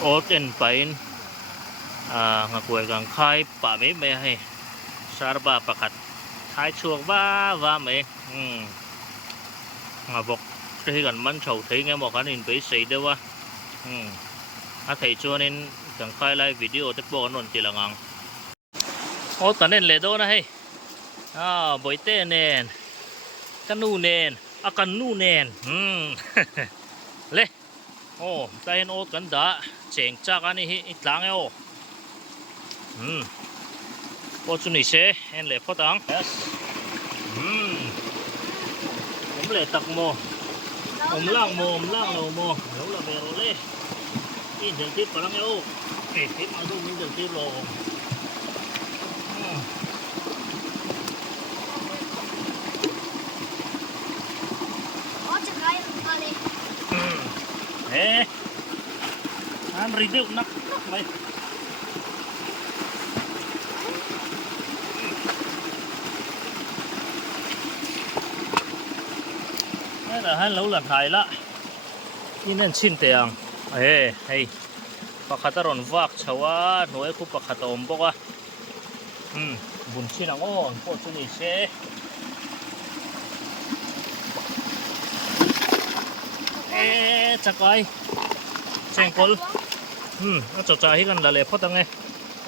โอ๊ตเอ็นไปงากวยกังไข่ป่าไม่ให้สารบาประคัดท้ายช่วงว่าไม่งาบอกที่กันมันเฉาthấy nghe một cái nhìn bị xì đâu wa thầy cho nên càng khai lại video tiếp bộ nó chỉ là ngang ô tao nên lấy đâu này bồi tê nền canu nền canu nền lê ô ta hiện ô cần đã chèn chắc anh ấy ít láng eo ô chú này xe em lấy phốt tăngผมเลยตักโมผมล่างเราโมแล้วเราไปโรเล่นี่ถึงทิพย์กำลังเอาทิพย์เอาดูนี่ถึงทิพย์โลน้ำรีดิวนักไปlà hắn lâu lần haiละนี่นั่นชินเตียงเฮ้ยปะขัดรอนวักชาวหน่วยคุปะขัดอมบอกว่าบุญชินังโอ้ปวดชุนิเช่จักไว้เชิงกลเอาจ่าให้กันละเลยพอตั้งไง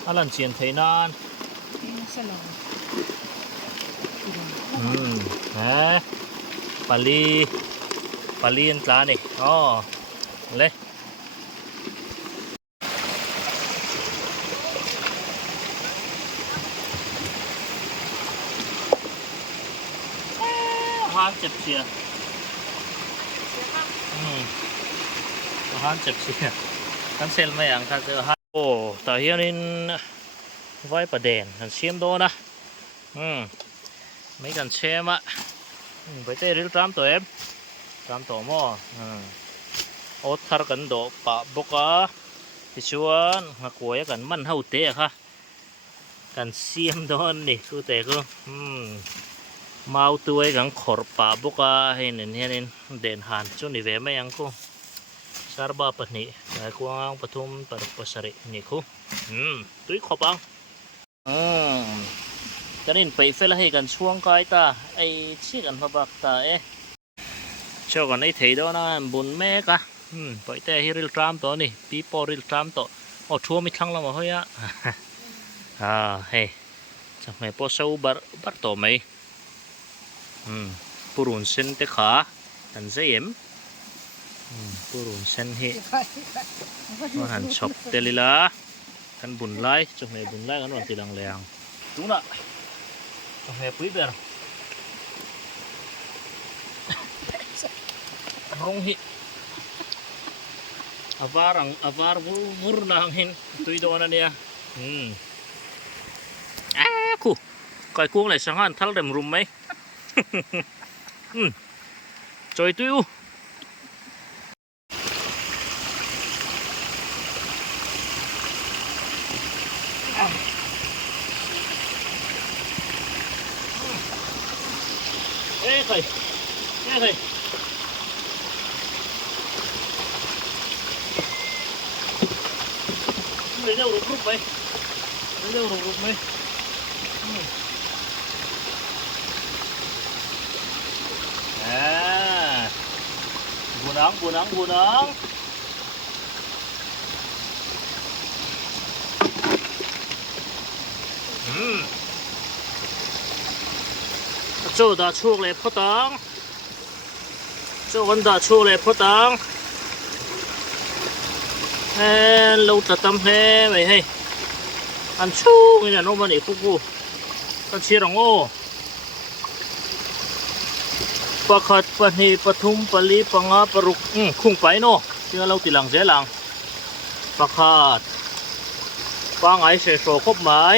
อันนั้นเชียนไทยนานปาลีนตานี่เลยหานเจ็บเสียหานเจ็บเสียกันเซลไม่อย่างกันเจอหานโอ้แต่เฮียนี่ไว้ประเด็นกันเชื่อมโดนะไม่กันเชื่อมะไปเตะริลตามตัวเอ็มตามตัวมั่วโอ๊ตทาร์กันโดปะบกที่ชวนหักหัวกันมันเท่าเตะค่ะกันเสียมโดนนี่คือเตะคือมาเอาตัวกันขอปะบกให้เน้นเด่นหันจุนี่เวไม่ยังกูสารบาปนี่ไอ้กูอังปฐุมปรปัสรินี่กูตุ้ยขอปังกันนี่ไปเฟลให้กันช่วงกายตาไอ้ชี้กันพบักตาเช่ากันไอ้เถียดนะบุญแม่กะไปแต่ฮิริลตรามตัวนี่ปีปอริลตรามตัวชัวไม่ทั้งละมาเฮ้ยเฮ้จะไม่พอสู้บัดตัวไหมปูรุนเส้นเตะขาตันเสียมปูรุนเส้นเฮมาหันช็อปเตลิละกันบุญไล่จะไม่บุญไล่กันวันตีดังแรงจุ๊น่ะจะไม่ปุ้ยเบอร์รองหิอาวาร์วูร์นางหินตุยโดนอันเนี้ยคู่ไก่กุ้งเลยสังหารทัลเดมรุมไหมจอยตุยไก่เร็วรุบไหมบูนังโจดาช่วงเลยพ่อตังโจกันดาช่วงเลยพ่อตังเราจะทำให้ให้อันชูนี่นะน้องมันเอกกูกันเชียร์งโอปะขัดปะนีปะทุมปะลีปะงาปะรุกคุ้งไปโน่เชื่อเราตีหลังเสียหลังปะขัดปะไงเสียโสคบหมาย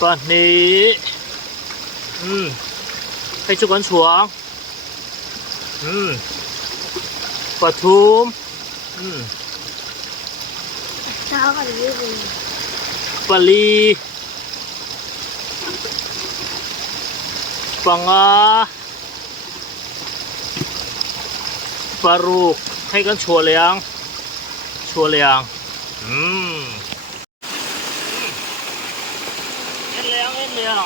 ปะนีให้ชุกันช่วงปะทุมปะลีปะงาปะรุกให้กันชัวเลี้ยง ชัวเลียงเอ็นเลียงเอ็นเลียง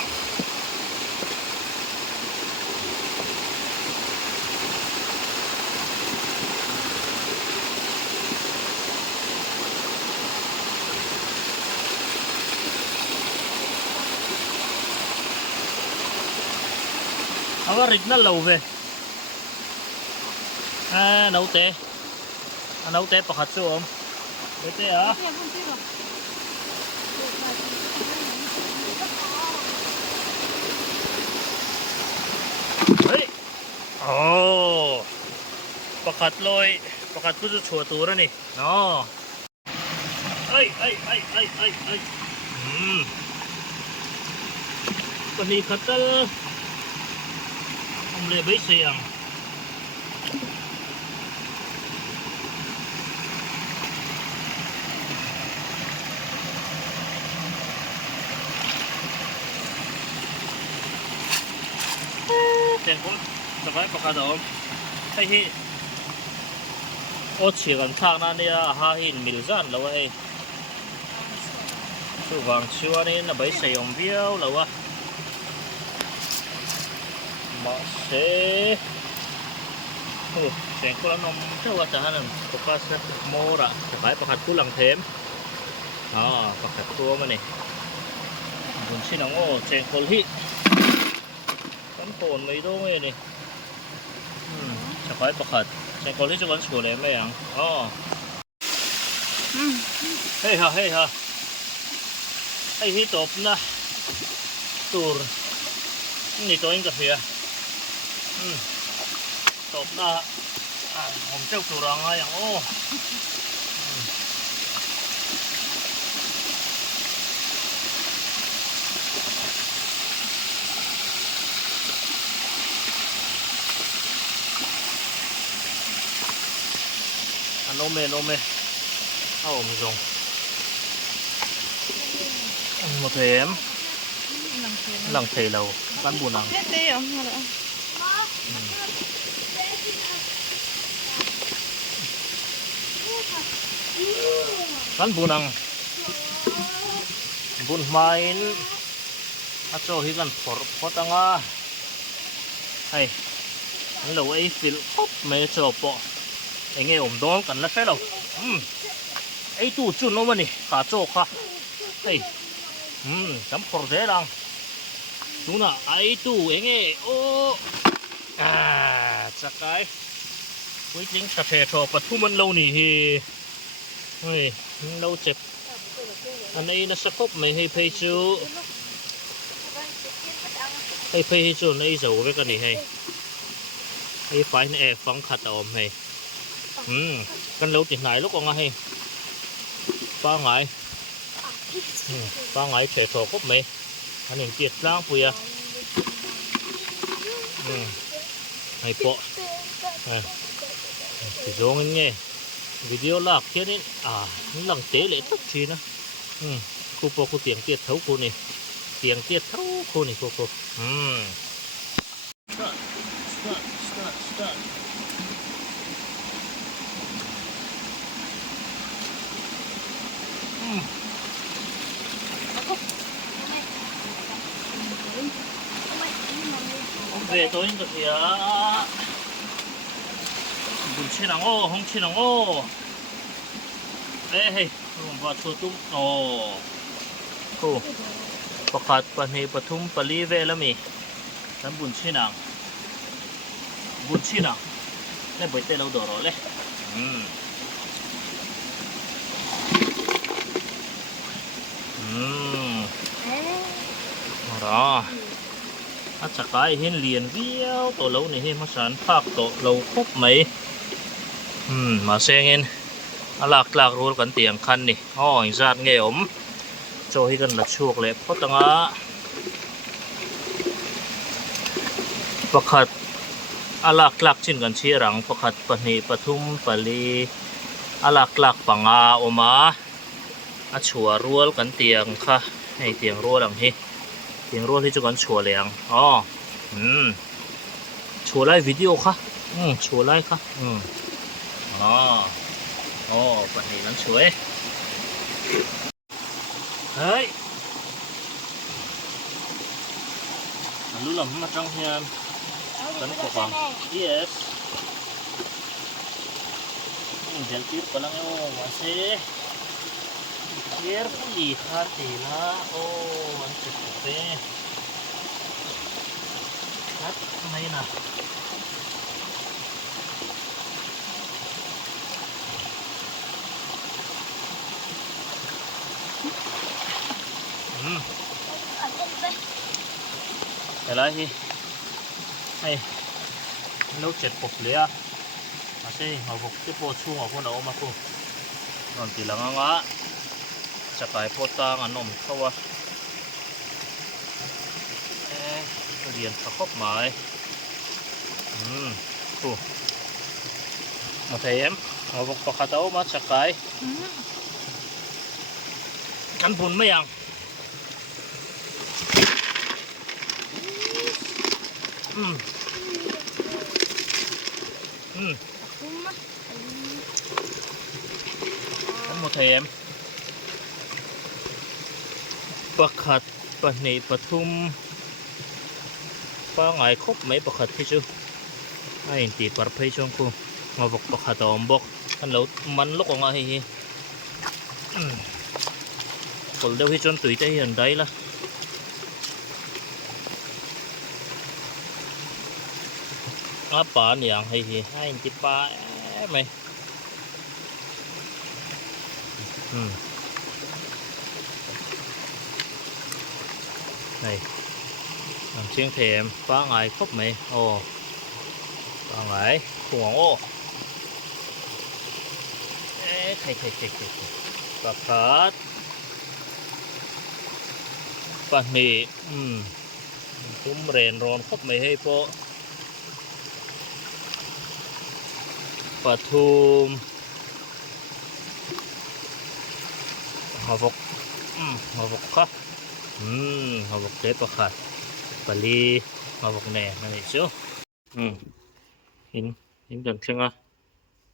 เอาว่าริกนั่นเราเว้ยnấu té nấu té bọc hạt chưa không đấy té à đấy ồ bọc hạt lôi bọc hạt cứ chùa tú đó nè nó ấy còn đi khát ông lấy bấy xiềng cũng phải bọc hạt đâu hay hi ô chỉ cần thang na đi ha hin mil zan lâu ấy chú vàng chiu anh là bấy sài ông biếu lâu á mà sẽแต่ก็นมเท่าว่าจะนั่นก็ก็จะโมระจะไปประคัดกู้หลังเทมประคัดตัวมันนี่บุญชิน้องโอ้เจงคนที่ต้นโผล่ไม่รู้ไงนี่จะไปประคัดเจงคนที่จะวันชัวร์เลยไหมยังเฮ้ยฮะไอ้ที่ตบนะตูร์นี่ตัวเองกับเพียตบนะผมเจ้าตัวรังอะไรอย่างโอ้โนเมเอาไม่ตรงมาเทมหลังเทเราบ้านบุญนังบ้านบุญนังบุญมาอินอาโจฮิกันพอตังอ่ะให้เราไอ้ฟิลครบไม่จบปะไอ้เงี้ยผมโดนกันแล้วใช่หรอไอ้ตู้จุนโน้มันนี่ขาโจค่ะเฮ้ยจำพอร์เซรังดูนะไอ้ตู้ไอ้เงี้ยโอ้จักไก่วิ่งจริงสะเทชอปัดทุ่มันเรานี่เฮ้ยเราเจ็บอันนี้น่าสะกบไม่ให้เพย์จูให้เพย์จูในเสาไว้กันนี่ให้ไอ้ไฟนี่ฟังขัดออมให้กันlâu thì này lúc còn ngay ba ngày trẻ thọ cốc mày anh em tiệt lang bùi hay bỏ thì giống nghe video lạc kia đấy những lần tế lệ tất chi nữa cô bỏ cô tiếng tiệt thấu cô này tiếng tiệt thấu cô này cô start về tối cái gì á bún chi nắng ô không chi nắng ô ê vào chùa tung côประคัดปนีปทุมปลีเวลมีนั่นบุญชีนังนี่ใบเตะเราดอร์เลยรออาจจะกลายเห็นเหรียญเบี้ยวตัวเราเนี่ยเห็นมาสารภาคตัวเราครบไหมมาเสียงเงินหลักรู้กันเตียงคันนี่อีกจัดเงี้ยโจให้กันละช่วงเลยเพราะตั้งประคัดหลักชินกันเชียรังประคัดปนีปทุมปลีหลักปังออกมาชัวรัวกันเตียงค่ะให้เตียงรัวดังที่เตียงรัวที่จะกันชัวเลียงชัวไลฟ์วิดีโอค่ะชัวไลฟ์ค่ะ โอ้ปันนี้มันสวยเฮ้ยรู้หรอมาจังเฮียนกันกว่า yes जल्दी पलंग है वो वहाँ से केयरफुली खाते ना ओ वन पे नहीं नाอะไรที่ไอ้ลูกเจ็ดปกเลยอ่ะมาสิเอาพวกที่ปวดช่วงเอาพวกเรามากูนอนตีหลังอ่ะจะกลายปวดตางอ่ะนมเขาว่าเรียนประคบหมายกูมาเทียมเอาพวกปลาคาเต้ามาจะกลายกันปุ่นไม่ยังกันหมดเทียมปลาขัดปลาหนีปลาทุ่มปลาไงครบไหมปลาขัดที่ชูไอ้ตีปลาเพยช่วงกูมาบอกปลาขัดตอมบอกกันแล้วมันลุกออกมาเฮ้ยคนเดียวที่จนตุยใจเห็นได้ละป่าเนี่ยให้ให้จิปลาไหมnày làm chiên thèm ba ngày khóc mày ồ ba ngày khủng ô khay ba phát ba mì cũng rèn ròn khóc mày hay po ba thum họ vọc khóc họ vọc tế bạc hạt bà ly họ vọc nè này chứ hình gần khưng à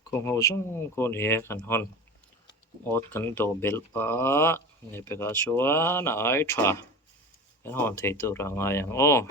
cùng hậu trong cô này khẩn hòn ốt cắn đồ bể bá này bể cá chúa nãy trà cái hòn thấy tụ ra ngoài ô